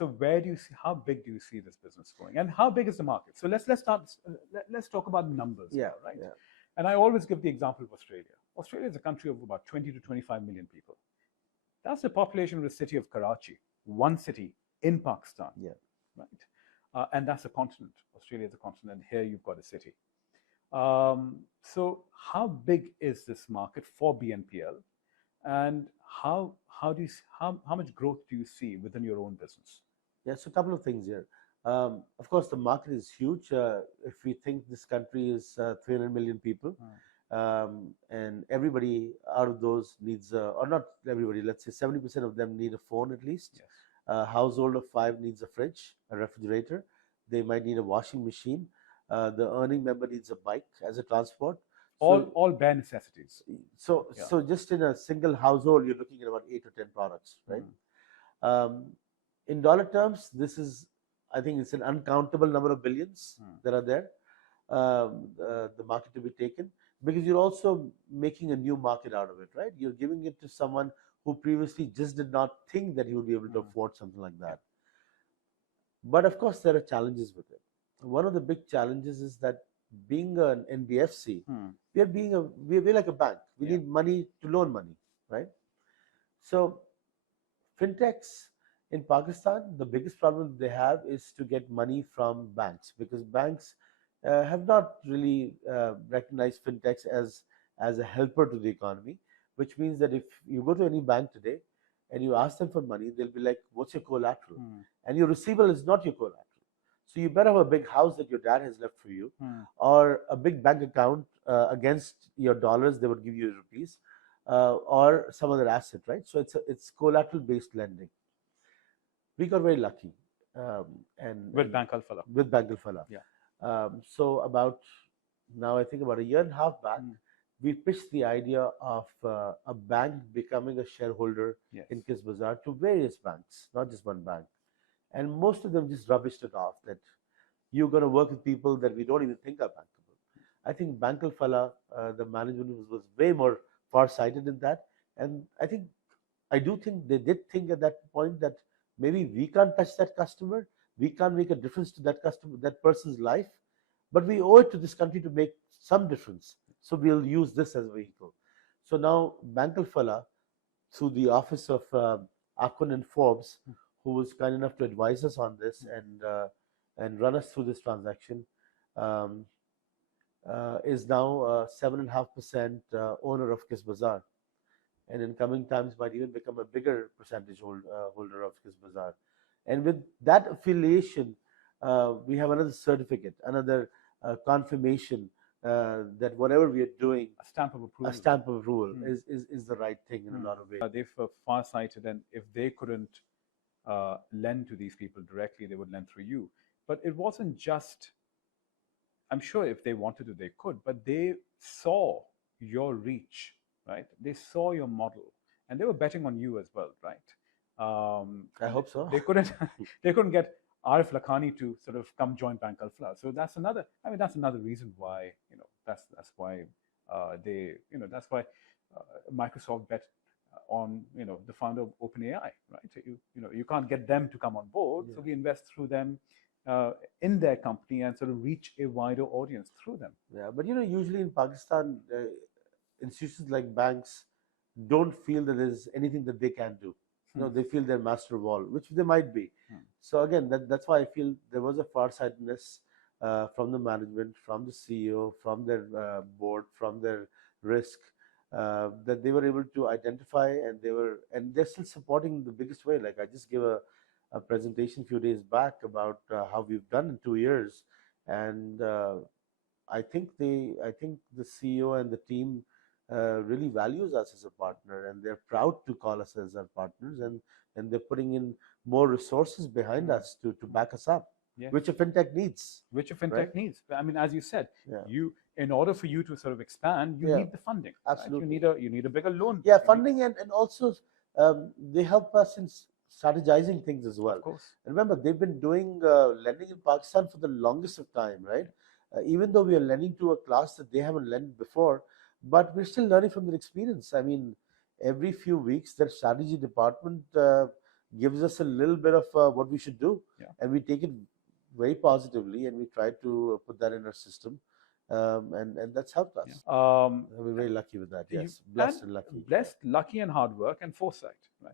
So where do you see, how big do you see this business going, and how big is the market? So let's start. Let's talk about the numbers Yeah, here, right? yeah, And I always give the example of Australia. Australia is a country of about 20 to 25 million people. That's the population of the city of Karachi, one city in Pakistan, yeah. right? And that's a continent. Australia is a continent, and here you've got a city. So how big is this market for BNPL, and how do you how much growth do you see within your own business? Yeah, so a couple of things here. Of course, the market is huge. If we think this country is 300 million people, and everybody out of those needs, or not everybody, let's say 70% of them need a phone at least. Yes. A household of five needs a fridge, a refrigerator. They might need a washing machine. The earning member needs a bike as a transport. So, All bare necessities. so, Yeah. so just in a single household, you're looking at about 8 or 10 products, right? Um, in dollar terms, this is, I think it's an uncountable number of billions that are there, the market to be taken, because you're also making a new market out of it, right? You're giving it to someone who previously just did not think that he would be able to afford something like that. But of course, there are challenges with it. One of the big challenges is that being an NBFC, we're like a bank. We Yeah. need money to loan money, right? So fintechs in Pakistan, the biggest problem they have is to get money from banks, because banks have not really recognized fintechs as a helper to the economy, which means that if you go to any bank today and you ask them for money, they'll be like, "What's your collateral?" And your receivable is not your collateral. So you better have a big house that your dad has left for you, or a big bank account against your dollars. They would give you rupees, or some other asset, right? So it's collateral based lending. We got very lucky, With Bank Alfalah. with Bank Alfalah. Yeah. So I think about a year and a half back, we pitched the idea of a bank becoming a shareholder Yes. in Qist Bazaar to various banks, not just one bank. And most of them just rubbished it off that you're going to work with people that we don't even think are bankable. I think Bank Alfalah, the management was way more far-sighted in that. And I do think they did think at that point that maybe we can't touch that customer, we can't make a difference to that customer, that person's life, but we owe it to this country to make some difference. So we'll use this as a vehicle. So now Bank Alfalah, through the office of Akun and Forbes, who was kind enough to advise us on this and run us through this transaction, um, is now 7.5% owner of Qist Bazaar, and in coming times might even become a bigger percentage holder of Qist Bazaar. And with that affiliation, we have another certificate, another confirmation that whatever we are doing, A stamp of approval. a stamp of approval is the right thing in a lot of ways. They're far-sighted, and if they couldn't lend to these people directly, they would lend through you. But it wasn't just, I'm sure if they wanted to, they could, but they saw your reach, right? They saw your model, and they were betting on you as well, right? I hope so. They couldn't, they couldn't get Arif Lakhani to sort of come join Bank Alfalah. So that's another, that's another reason why, that's why that's why Microsoft bet on, the founder of OpenAI, right? You can't get them to come on board, so we invest through them in their company and sort of reach a wider audience through them. Yeah, but usually in Pakistan, institutions like banks don't feel that there's anything that they can do. They feel they're master of all, which they might be. So again, that's why I feel there was a farsightedness from the management, from the CEO, from their board, from their risk, that they were able to identify, and they're still supporting the biggest way. Like I just gave a presentation a few days back about how we've done in 2 years, and I think the CEO and the team really values us as a partner, and they're proud to call us as our partners, and they're putting in more resources behind us to back us up, which a fintech needs. Which a fintech needs. I mean, as you said, Yeah. in order for you to sort of expand, you need the funding. Absolutely. Right? You need a bigger loan. Yeah, funding and also they help us in strategizing things as well. Of course. Remember, they've been doing lending in Pakistan for the longest of time, right? Even though we are lending to a class that they haven't lent before, but we're still learning from their experience. I mean, every few weeks, their strategy department gives us a little bit of what we should do, Yeah. and we take it very positively, and we try to put that in our system, and that's helped us. Yeah. We're very lucky with that. You, Yes, blessed and and lucky. blessed, lucky, and hard work and foresight, right?